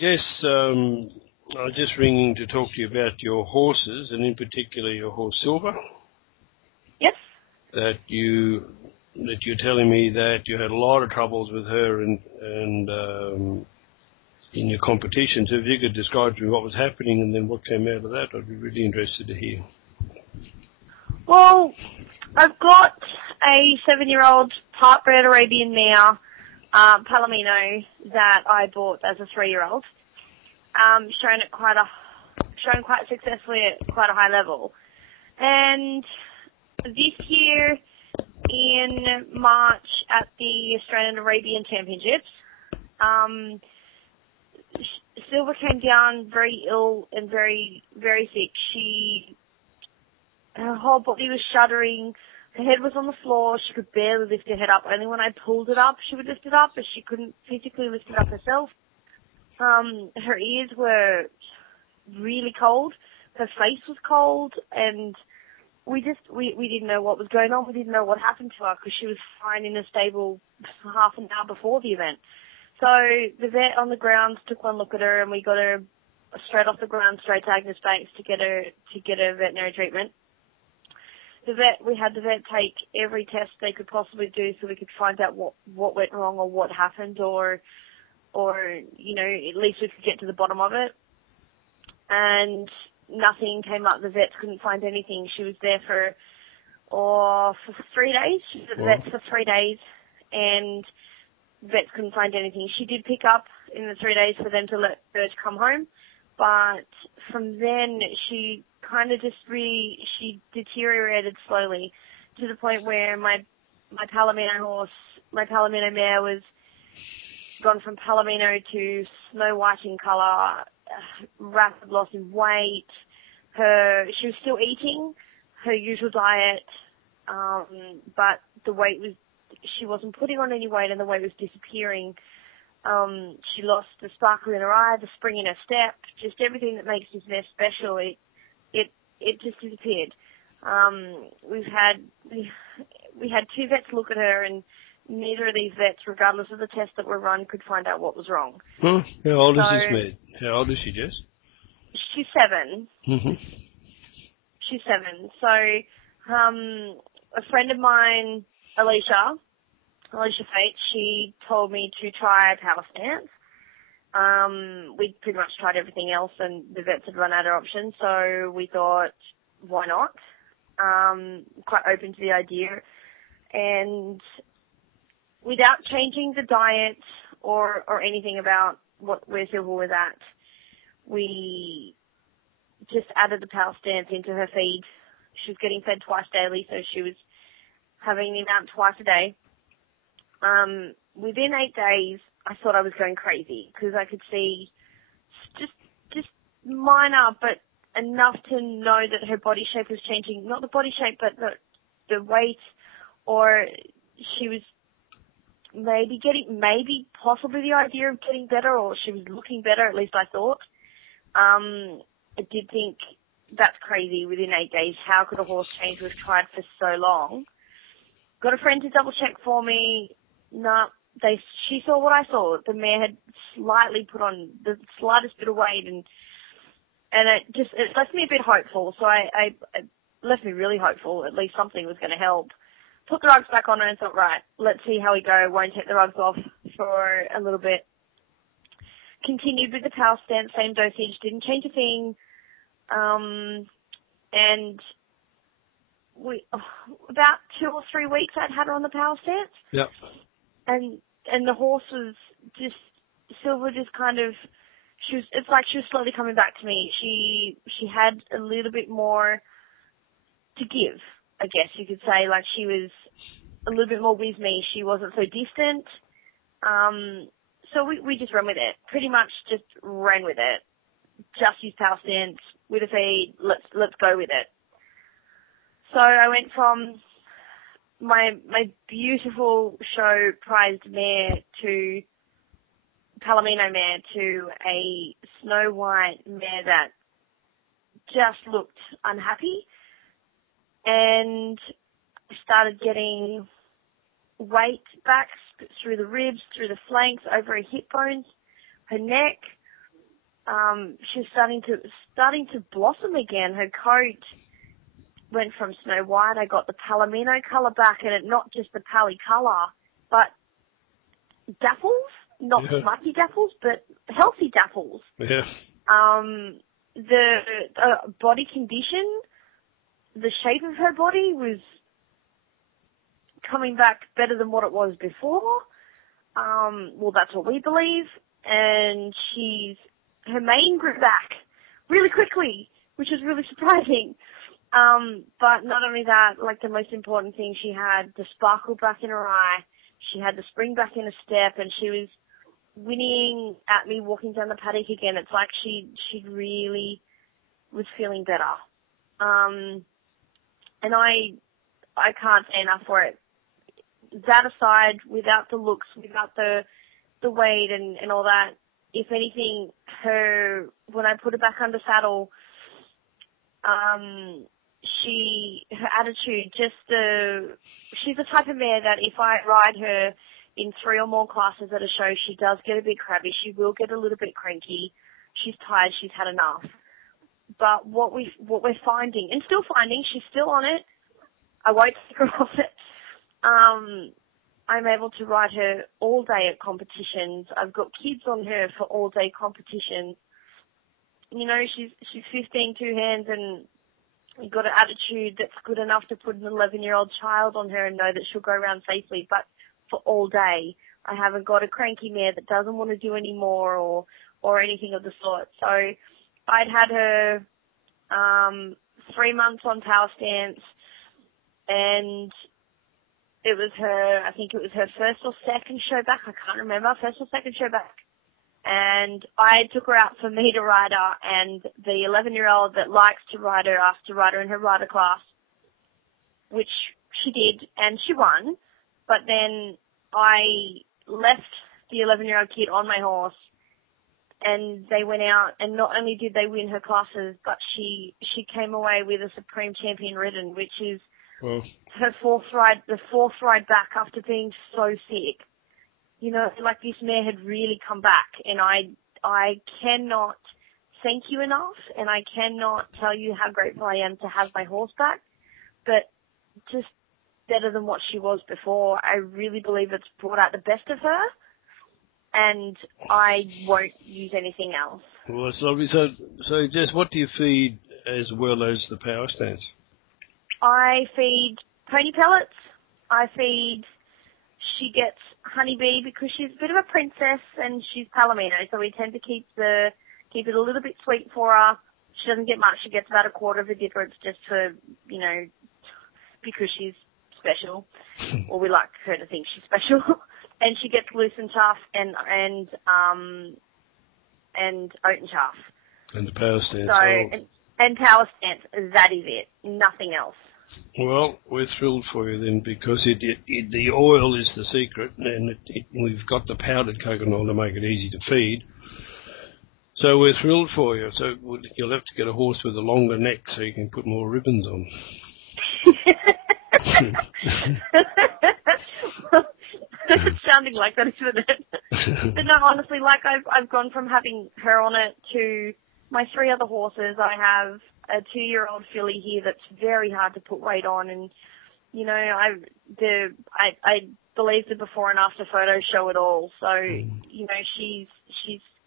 Jess, I was just ringing to talk to you about your horses, and in particular your horse Silver. Yes. That you're telling me that you had a lot of troubles with her and in your competition. So if you could describe to me what was happening and then what came out of that, I'd be really interested to hear. Well, I've got a 7-year-old part-bred Arabian mare, Palomino, that I bought as a 3-year-old. Shown quite successfully at quite a high level. And this year, in March at the Australian Arabian Championships, Silver came down very ill and very, very sick. Her whole body was shuddering. Her head was on the floor. She could barely lift her head up. Only when I pulled it up, she would lift it up, but she couldn't physically lift it up herself. Her ears were really cold. Her face was cold, and we didn't know what was going on. We didn't know what happened to her because she was fine in a stable half an hour before the event. So the vet on the grounds took one look at her, and we got her straight off the ground, straight to Agnes Banks to get her veterinary treatment. We had the vet take every test they could possibly do so we could find out what went wrong or what happened, or you know, at least we could get to the bottom of it. And nothing came up. The vets couldn't find anything. She was there for 3 days. She was at the vets for 3 days, and vets couldn't find anything. She did pick up in the 3 days for them to let her come home, but from then she kind of she deteriorated slowly to the point where my Palomino mare was gone from Palomino to snow white in colour, rapid loss in weight. She was still eating her usual diet, but the weight she wasn't putting on any weight, and the weight was disappearing. She lost the sparkle in her eye, the spring in her step, just everything that makes this mare special. It just disappeared. We had 2 vets look at her, and neither of these vets, regardless of the tests that were run, could find out what was wrong. How old is this mare? How old is she, Jess? She's 7. Mm-hmm. She's 7. So, a friend of mine, Alicia Fate, she told me to try PowerStance. We'd pretty much tried everything else, and the vets had run out of options, so we thought, why not? Quite open to the idea. And without changing the diet or anything about where Silver was at, we just added the PowerStance into her feed. She was getting fed twice daily, so she was having the amount twice a day. Within 8 days, I thought I was going crazy because I could see just minor, but enough to know that her body shape was changing. Not the body shape, but the weight, or she was possibly the idea of getting better, or she was looking better, at least I thought. I did think that's crazy within 8 days. How could a horse change? We've tried for so long. Got a friend to double check for me. She saw what I saw. The mare had slightly put on the slightest bit of weight, and it left me a bit hopeful. So it left me really hopeful. At least something was going to help. Put the rugs back on her and thought, right, let's see how we go. Won't take the rugs off for a little bit. Continued with the PowerStance, same dosage, didn't change a thing. And about 2 or 3 weeks I'd had her on the PowerStance. Yep. And the horse was just, Silver just kind of, it's like she was slowly coming back to me. She had a little bit more to give, I guess you could say. Like, she was a little bit more with me. She wasn't so distant. So we just ran with it. Pretty much just ran with it. Just use PowerStance with a feed. Let's go with it. So I went from my beautiful show prized mare to Palomino mare to a snow white mare that just looked unhappy, and started getting weight back through the ribs, through the flanks, over her hip bones, her neck, She's starting to blossom again. Her coat went from snow white. I got the Palomino colour back, and it not just the pally colour, but dapples, not smutty dapples, but healthy dapples. Yeah. The body condition, the shape of her body was coming back better than what it was before. Well, that's what we believe. And her mane grew back really quickly, which is really surprising. But not only that, like the most important thing, she had the sparkle back in her eye. She had the spring back in her step, and she was whinnying at me walking down the paddock again. It's like she really was feeling better. And I can't say enough for it. That aside, without the looks, without the weight and all that, if anything, when I put her back under saddle, her attitude, she's the type of mare that if I ride her in 3 or more classes at a show, she does get a bit crabby. She will get a little bit cranky. She's tired. She's had enough. But what we're finding, and still finding, she's still on it. I won't take her off it. I'm able to ride her all day at competitions. I've got kids on her for all day competitions. You know, she's 15 two hands, and you've got an attitude that's good enough to put an 11-year-old child on her and know that she'll go around safely, but for all day. I haven't got a cranky mare that doesn't want to do any more or anything of the sort. So I'd had her 3 months on PowerStance, and I think it was her first or second show back. I can't remember, first or second show back. And I took her out for me to ride her, and the 11-year-old that likes to ride her asked to ride her in her rider class, which she did, and she won. But then I left the 11-year-old kid on my horse, and they went out, and not only did they win her classes, but she came away with a Supreme Champion ridden, which is her fourth ride back after being so sick. You know, like this mare had really come back, and I cannot thank you enough, and I cannot tell you how grateful I am to have my horse back, but just better than what she was before. I really believe it's brought out the best of her, and I won't use anything else. Well, that's lovely. So Jess, what do you feed as well as the PowerStance? I feed pony pellets. She gets honeybee because she's a bit of a princess and she's Palomino, so we tend to keep it a little bit sweet for her. She doesn't get much. She gets about a quarter of a difference just for, because she's special, or we like her to think she's special. And she gets loose and tough and oat and chaff. And the PowerStance. So, and PowerStance, that is it. Nothing else. Well, we're thrilled for you then, because the oil is the secret, and we've got the powdered coconut oil to make it easy to feed. So we're thrilled for you. So you'll have to get a horse with a longer neck so you can put more ribbons on. It's sounding like that, isn't it? But no, honestly, like I've gone from having her on it to my 3 other horses. I have a 2-year-old filly here that's very hard to put weight on, and I believe the before and after photos show it all. So she's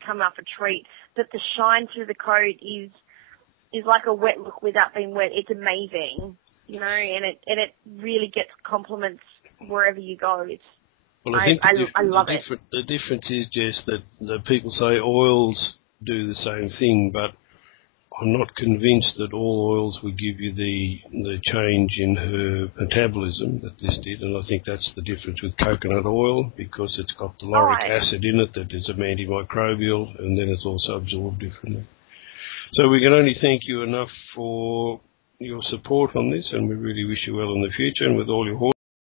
come up a treat. But the shine through the coat is like a wet look without being wet. It's amazing, and it really gets compliments wherever you go. Well, I think I love it. The difference is, Jess, that the people say oils do the same thing, but I'm not convinced that all oils would give you the change in her metabolism that this did, and I think that's the difference with coconut oil, because it's got the lauric acid in it that is antimicrobial, and then it's also absorbed differently. So we can only thank you enough for your support on this, and we really wish you well in the future, and with all your horses.